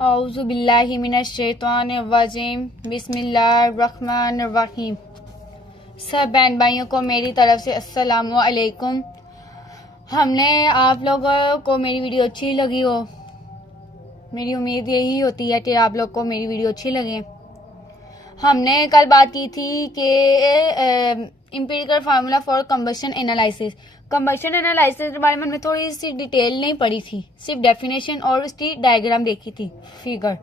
औज़ु बिल्लाहि मिनश शैतानिर रजीम बिस्मिल्लाहिर रहमानिर रहीम। सब बहन भाइयों को मेरी तरफ से अस्सलामु अलैकुम। हमने आप लोगों को मेरी वीडियो अच्छी लगी हो, मेरी उम्मीद यही होती है कि आप लोग को मेरी वीडियो अच्छी लगे। हमने कल बात की थी कि empirical formula for combustion analysis. Combustion analysis के बारे में हमने थोड़ी सी डिटेल नहीं पढ़ी थी, सिर्फ डेफिनेशन और उसकी डायग्राम देखी थी, फिगर।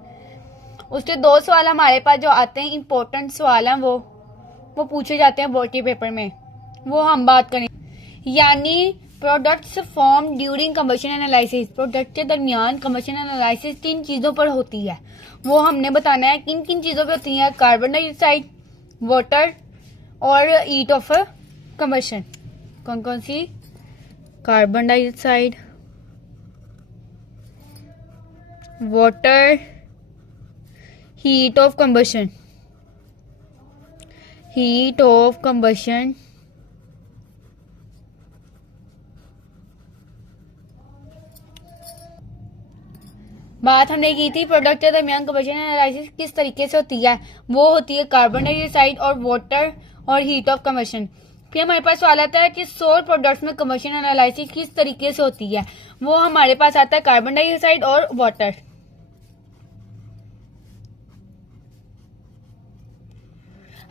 उसके 2 सवाल हमारे पास जो आते हैं, इम्पोर्टेंट सवाल हैं, वो पूछे जाते हैं बोर्ड के पेपर में, वो हम बात करें। यानी products form during combustion analysis, product के दरमियान कंबशन एनालिसिस किन चीजों पर होती है वो हमने बताना है। किन किन चीजों पर होती है? कार्बन डाइऑक्साइड, वाटर और हीट ऑफ कंबशन। कौन कौन सी? Carbon dioxide, water, heat of combustion. Heat of combustion बात हमने की थी प्रोडक्ट के दरमियान कंबशन एनालिसिस किस तरीके से होती है, वो होती है कार्बन डाइऑक्साइड और वाटर और हीट ऑफ कंबशन। फिर हमारे पास सवाल आता है कि सोल प्रोडक्ट्स में कंबशन एनालिसिस किस तरीके से होती है, वो हमारे पास आता है कार्बन डाइऑक्साइड और वाटर।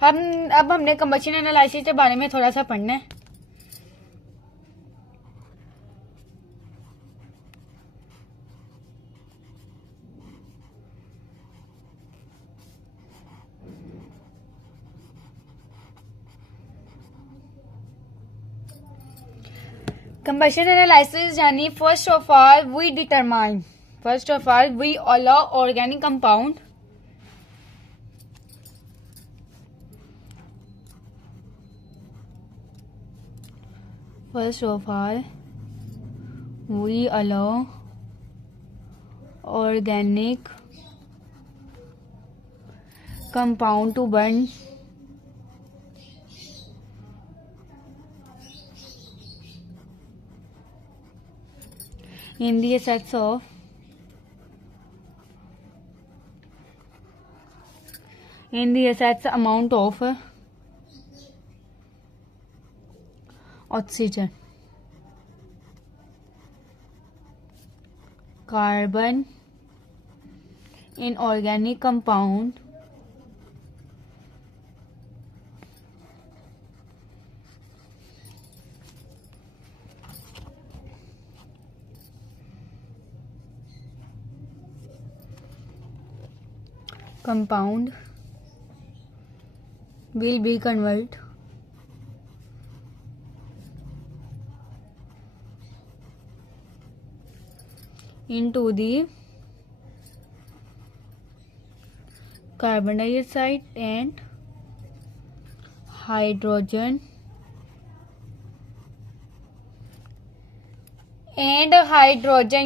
अब हमने कंबशन एनालिसिस के बारे में थोड़ा सा पढ़ना है। कंबशन एनालिसिस यानी first of all we allow organic compound compound to burn in the assets amount of oxygen, carbon in organic compound compound will be converted into the carbon dioxide and hydrogen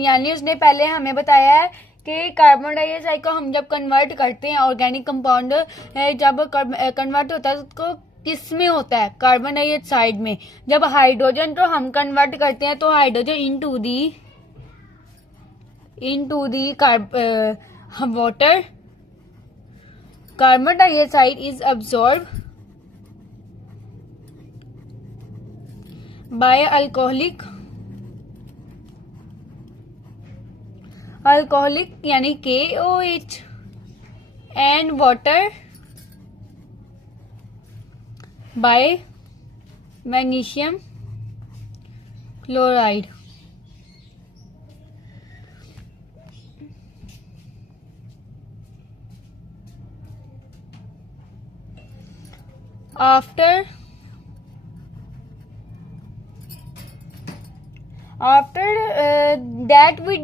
यानी उसने पहले हमें बताया है कि carbon dioxide को हम जब कन्वर्ट करते हैं ऑर्गेनिक कंपाउंड, जब कन्वर्ट होता है तो किस में होता है? कार्बन डाइऑक्साइड में। जब हाइड्रोजन को हम कन्वर्ट करते हैं तो hydrogen into the water. Carbon dioxide is absorb by alcoholic यानी KOH and water by magnesium chloride. After that we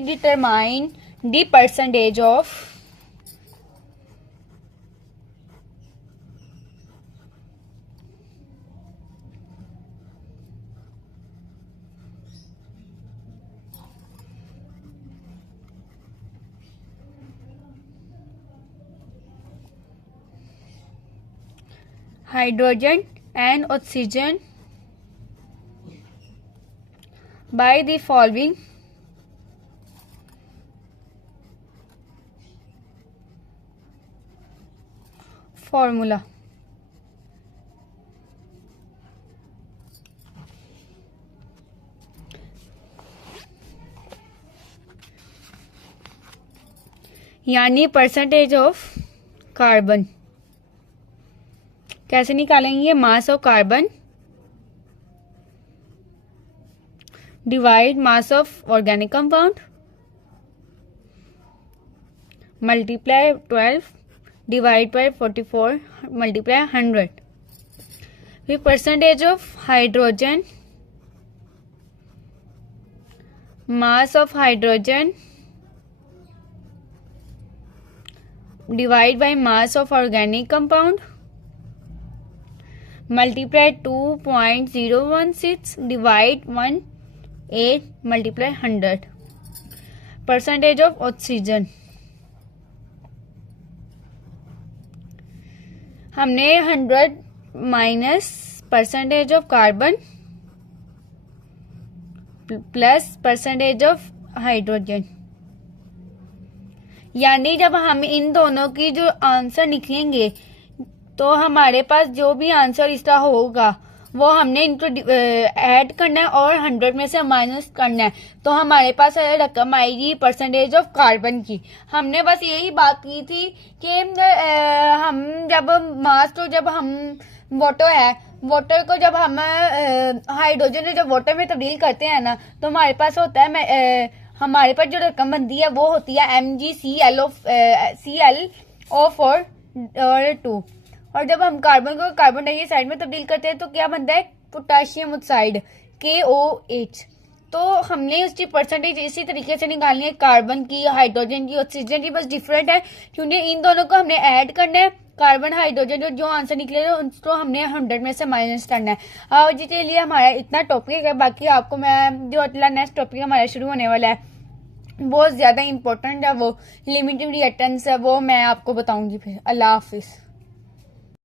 determine the percentage of hydrogen and oxygen by the following formula. यानी percentage of carbon कैसे निकालेंगे? Mass of carbon divide mass of organic compound multiply 12 divide by 44 multiply 100. फिर percentage of hydrogen, mass of hydrogen divide by mass of organic compound multiply 2.016 divide 18 multiply 100. Percentage of oxygen हमने 100 minus percentage of carbon plus percentage of hydrogen, यानी जब हम इन दोनों की जो answer निकलेंगे तो हमारे पास जो भी आंसर इसका होगा वो हमने इनको ऐड करना है और 100 में से माइनस करना है. तो हमारे पास रकम आएगी परसेंटेज ऑफ कार्बन की. हमने बस यही बात की थी कि हम जब मास को जब हम वाटर को जब हम हाइड्रोजन को जब वाटर में तब्दील करते हैं ना, तो हमारे पास होता है हमारे पास जो रकम बनती है वो होती है MgClO4 और जब हम कार्बन को कार्बन डाइऑक्साइड में तब्दील करते हैं तो क्या बनता है? Potassium oxide KOH. तो हमने उसकी परसेंटेज इसी तरीके से निकालनी है, कार्बन की, हाइड्रोजन की, ऑक्सीजन की. बस डिफरेंट है क्योंकि इन दोनों को हमने ऐड करना है. कार्बन हाइड्रोजन जो आंसर निकलेगा उसको हमने 100 में से माइनस करना है. जिसके लिए हमारा इतना टॉपिक है. बाकी आपको मैं जो अगला नेक्स्ट टॉपिक हमारा शुरू होने वाला है बहुत ज्यादा इंपॉर्टेंट है, वो लिमिटिंग रिएक्टेंस है, वो मैं आपको बताऊंगी. फिर अल्लाह हाफिज.